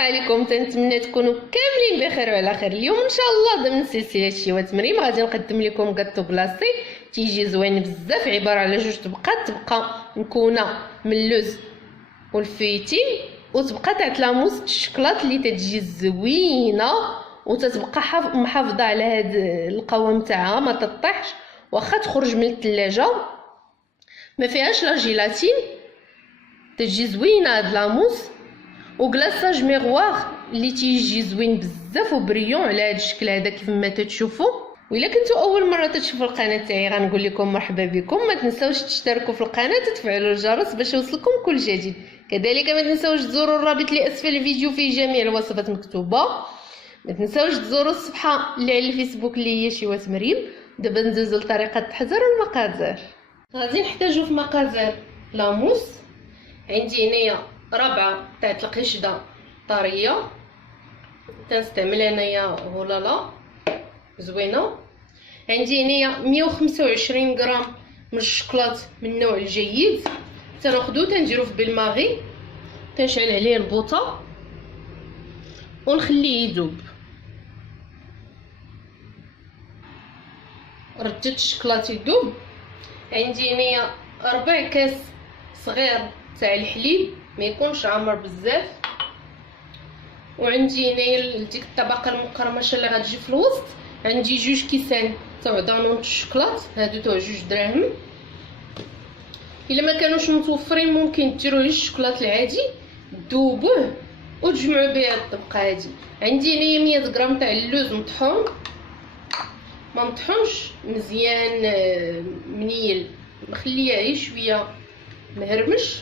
عليكم، تنتمنى تكونوا كاملين بخير وعلى خير. اليوم ان شاء الله ضمن سلسله شيوات مريم غادي نقدم لكم كاطو بلاصتي تيجي زوين بزاف، عباره على جوج طبقات، تبقى مكونه من اللوز والفيتين وتبقى تاع لاموس الشكلاط اللي تتجي زوينه وتتبقى محافظه على هاد القوام تاعها، ما تطيحش واخا تخرج من الثلاجه، ما فيهاش لا جيلاتين، تجي زوينه هاد لاموس وكلاصاج ميغوار اللي تيجي زوين بزاف وبريون على هذا الشكل هذا كيف ما تتشوفوا. وإلا كنتو اول مره تشوفوا القناه تاعي غنقول لكم مرحبا بكم، ما تنساوش تشتركوا في القناه وتفعلوا الجرس باش يوصلكم كل جديد. كذلك ما تنساوش تزوروا الرابط اللي اسفل الفيديو فيه جميع الوصفات مكتوبه. ما تنساوش تزوروا الصفحه اللي على الفيسبوك اللي هي شيوات مريم. دابا ندوزو لطريقه التحضير والمقادير. غادي نحتاجو في مقادير لاموس، عندي هنايا ربعه تاع القشده طريه، تنستعمل هنايا هلاله زوينه. عندي هنايا 125 غرام من الشوكولات من النوع الجيد، تناخدو تنديرو في بالماغي، تنشعل عليه البوطه ونخليه يذوب. رديت الشوكولات يذوب. عندي هنايا 4 كاس صغير تاع الحليب، ما يكونش عامر بزاف. وعندي هنايا ديك الطبقه المقرمشه اللي غتجي في الوسط، عندي 2 كيسان تاع دانون الشوكولات، هادو تاع 2 دراهم. الا ما كانوش متوفرين ممكن ديروا الشوكولات العادي تذوبوه وتجمعوا به الطبقه هادي. عندي هنايا 100 غرام تاع اللوز مطحون، ما مطحونش مزيان منيل، مخليه غير شويه مهرمش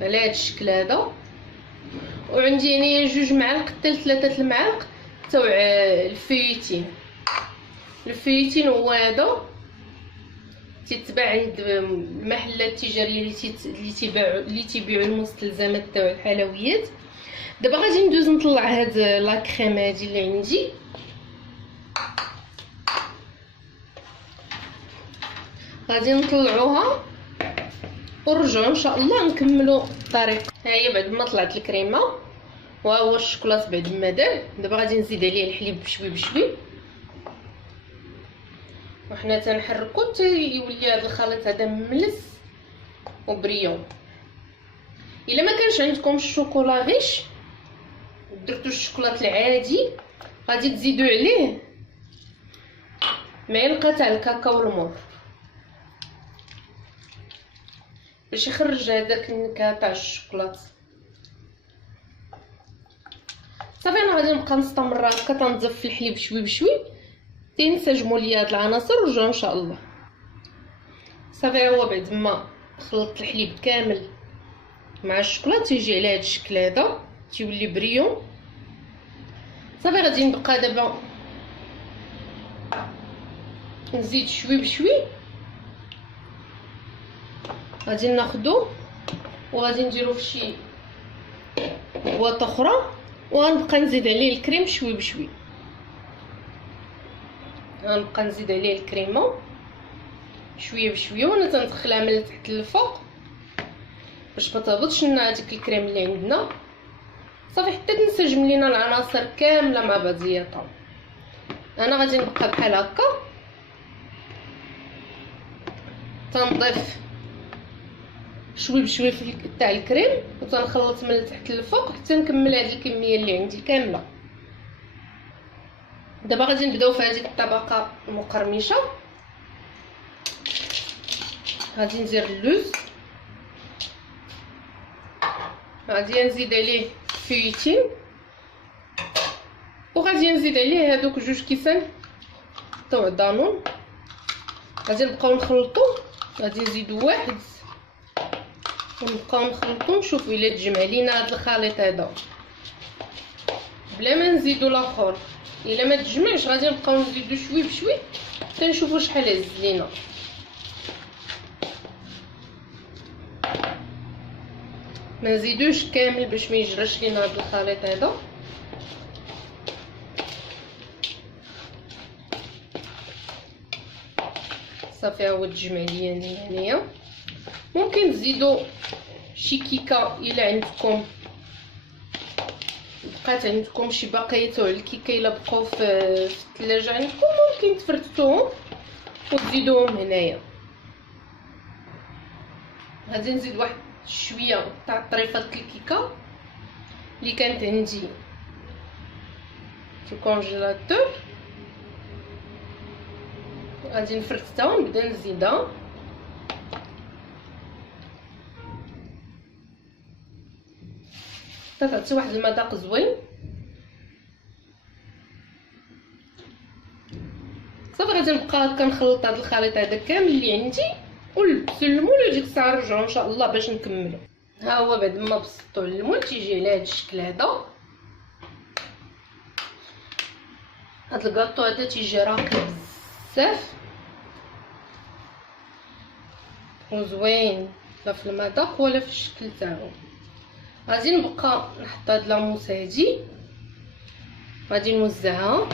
على هذا الشكل هذا. وعندي هنايا 2 معالق حتى 3 المعالق تاع الفيتين. الفيتين هو هذا تيتباع عند المحلات التجاريه اللي تيبيعوا المستلزمات تاع الحلويات. دابا غادي ندوز نطلع هاد لا كريم هادي اللي عندي، غادي نطلعوها ونرجعوا ان شاء الله نكملوا الطريق. ها هي بعد ما طلعت الكريمه وها هو الشوكولات بعد ما داب. دابا غادي نزيد عليه الحليب بشوي بشوي وحنا تنحركو حتى يولي هذا الخليط هذا مملس وبريون. الا ما كانش عندكم الشوكولا غيش درتو الشوكولات العادي، غادي تزيدوا عليه معلقه تاع الكاكاو المور باش يخرج هذاك النكهه تاع الشوكولات. صافي انا غادي نبقى نستمر هكا تنضيف في الحليب شوي بشوي تينسجموا ليا هاد العناصر ونرجعوا ان شاء الله. صافي هو بعد ما خلطت الحليب كامل مع الشوكولا تيجي على هاد الشكل هذا، تيولي بريون. صافي غادي نبقى دابا نزيد شوي بشوي، غادي ناخدو وغادي نديرو في شي بواط اخرى وغنبقى نزيد عليه الكريم شوي بشوي. غنبقى نزيد عليه الكريمه شويه بشويه وانا تندخلها من التحت للفوق باش ما تهبطش لنا هذيك الكريم اللي عندنا. صافي حتى تنسجم لينا العناصر كامله مع بعضياتها. انا غادي نبقى بحال هكا تنضيف شوي بشوي في تاع الكريم وتنخلط من التحت للفوق حتى نكمل هذه الكميه اللي عندي كامله. دابا غادي نبداو في هذه الطبقه المقرمشه. غادي ندير اللوز، غادي نزيد عليه فيتين وغادي نزيد عليه هذوك 2 كيسان تاع دانون. غادي نبقاو نخلطو، غادي نزيدو واحد ونبقاو نخلطو نشوفو الا تجمع لينا هذا الخليط هذا بلا ما نزيدو الاخر. الا ما تجمعش غادي نبقاو نزيدو شوي بشوي حتى نشوفو شحال هز لينا. ما نزيدوش كامل باش ما يجراش لينا هذا الخليط هذا. صافي هو تجمع ليا هنايا. ممكن تزيدوا شي كيكه الا عندكم بقات عندكم شي بقيه تاع الكيكه الا بقاو في الثلاجه عندكم ممكن تفرتوهم وتزيدوهم هنايا. غادي نزيد واحد شويه تاع طريفه الكيكه اللي كانت عندي في الكونجيلاتور، غادي نفركتها ونبدا نزيدها. تعطي واحد المذاق زوين. صافي غادي نبقى هكا نخلط هذا الخليط هذا كامل اللي عندي ونلبسو الليمون وديك الساعه نرجعو ان شاء الله باش نكملو. ها هو بعد ما بسطو الليمون تيجي على هذا الشكل هذا. هاد الكاطو هذا تيجي راقي بزاف وزوين لا في المذاق ولا في الشكل تاعو. غادي نبقى نحط هاد لاموس هادي غادي نوزعها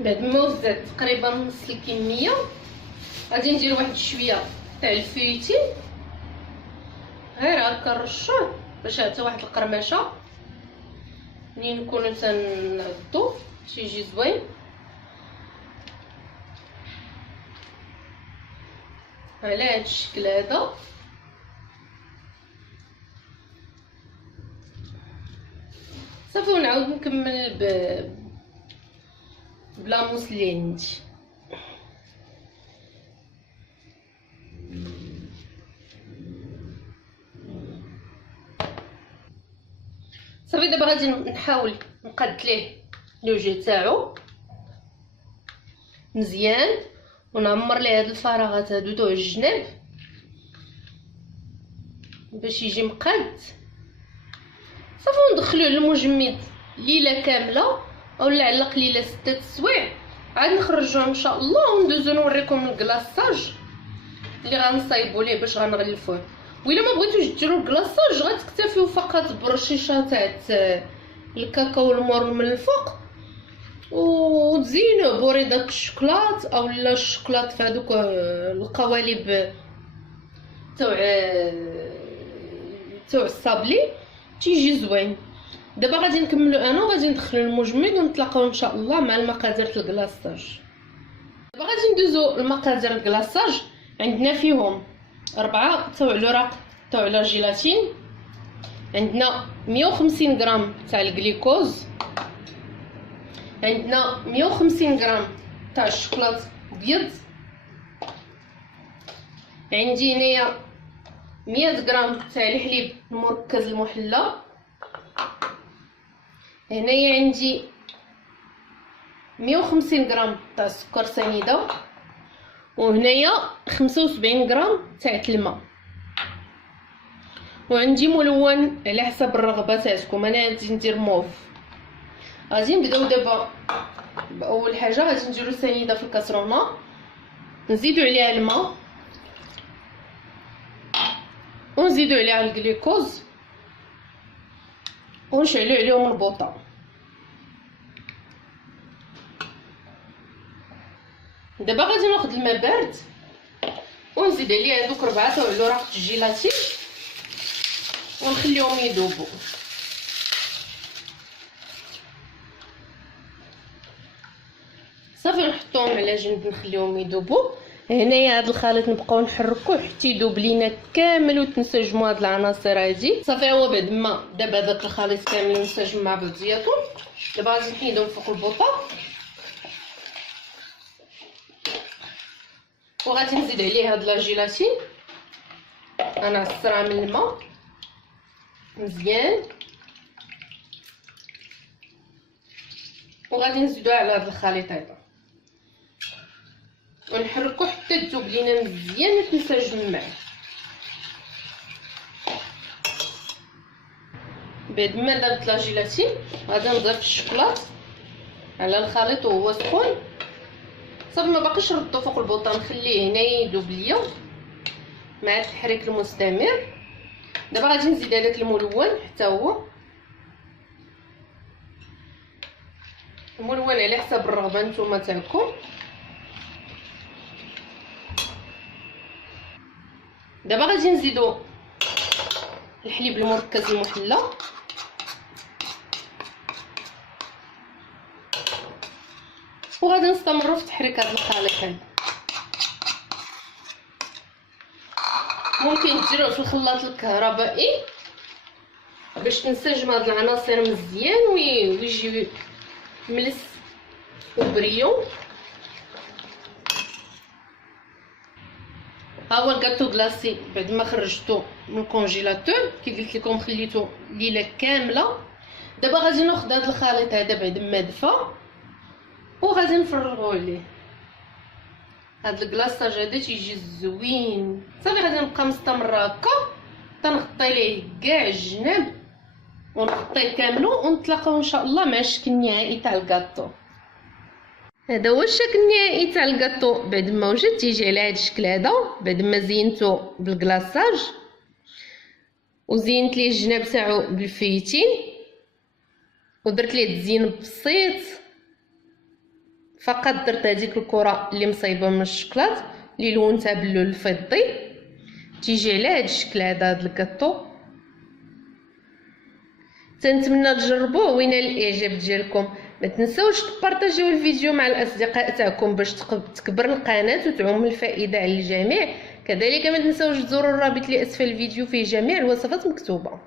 بعد ما وزعت تقريبا نص الكميه. غادي ندير واحد شويه تاع الفيتي غير هكا نرشوه باش حتى واحد القرمشه ملي نكونو تنعضو تيجي زوين. على هاد الشكل هذا صافي ونعاود نكمل بلاموس اللي عندي. صافي دابا غادي نحاول نقاد ليه لوجه تاعو مزيان ونعمر ليه هاد الفراغات هادو تاع الجناب باش يجي مقاد. صافي ندخلوه للمجمد ليله كامله اولا على قليله 6 سوايع عاد نخرجوه ان شاء الله وندوزو نوريكم الكلاصاج اللي غنصايبوا ليه باش غنغلفوه. وإلا ما بغيتوش ديروا الكلاصاج غتكتفيو فقط برشيشه تاع الكاكاو المر من الفوق وتزينوه بوريدة الشوكولات اولا الشوكولات في هذوك القوالب تاع الصابلي تيجي زوين. دابا غادي نكملو انا وغادي ندخلو المجمد ونتلاقاو ان شاء الله مع المقادير الكلاصاج. دابا غادي ندوزو المقادير الكلاصاج. عندنا فيهم 4 تاع الوراق تاع لا جيلاتين، عندنا 150 غرام تاع الجليكوز، عندنا 150 غرام تاع الشوكولات ابيض، عندي هنايا 100 غرام تاع الحليب المركز المحلى، هنايا عندي 150 غرام تاع السكر سنيده، وهنايا 75 غرام تاع الماء، وعندي ملون على حسب الرغبه تاعكم. انا غادي ندير موف. غادي نبداو دابا باول حاجه غادي نديرو سنيده في الكاسرونه نزيدو عليها الماء ونزيدو عليها الجليكوز ونشعلو عليهم البوطه. دابا غادي ناخذ الماء بارد ونزيد عليه هذوك 4 تاع الوراق الجيلاتين ونخليهم يذوبوا. صافي نحطوهم على جنب نخليهم يذوبوا. هنايا هذا الخليط نبقاو نحركوه حتى يذوب لينا كامل وتنسجموا هاد العناصر هادي. صافي هو بعد ما دابا داك الخليط كامل انسجم مع بعضياتو دابا غادي نحيدهم فوق البوطه وغادي نزيد عليه هاد لا جيلاتين. انا عصرها من الماء مزيان وغادي نزيدوها على هاد الخليط هذا ونحركو حتى تذوب لينا مزيان وتنسجم معاه. بعد ما ذابت لا جيلاتين غادي نضيف الشوكولات على الخليط وهو سخون. صافي ما باقيش نردو فوق البوطه نخليه هنا يذوب ليا مع التحريك المستمر. دابا غادي نزيد هذاك الملون حتى هو الملون على حسب الرغبه نتوما تاعكم. دابا غادي نزيدو الحليب المركز المحلى، وغادي نستمروا في تحريك هذا الخليط هذا. ممكن ديروه في الخلاط الكهربائي باش تنسجم هاد العناصر مزيان ويجي ملس وبريون. ها هو الكاطو كلاصي بعد ما خرجته من الكونجيلاتور كي قلت لكم خليته ليله كامله. دابا غادي ناخذ هذا الخليط هذا بعد ما دفى وغادي نفرغوا عليه. هاد الكلاصاج هذا تيجي زوين. صافي غادي نبقى مستمره هكا تنغطي ليه كاع الجناب ونغطيه كاملو ونتلاقاو ان شاء الله مع الشكل النهائي تاع الكاطو. هذا هو الشكل النهائي تاع الكاطو بعد ما وجد. تيجي على هذا الشكل هذا بعد ما زينته بالكلاصاج وزينت ليه الجناب تاعو بالفيتين ودرت ليه تزيين بسيط. فقط درت هذيك الكره اللي مصايبه من الشوكولات اللي لونتها باللون الفضي. تيجي على هذا الشكل هذا الكاطو. تنتمنى تجربوه وينال الاعجاب ديالكم. ما تنساوش تبارطاجيو الفيديو مع الاصدقاء تاعكم باش تكبر القناه وتعم الفائده على الجميع. كذلك ما تنساوش تزوروا الرابط اللي اسفل الفيديو فيه جميع الوصفات مكتوبه.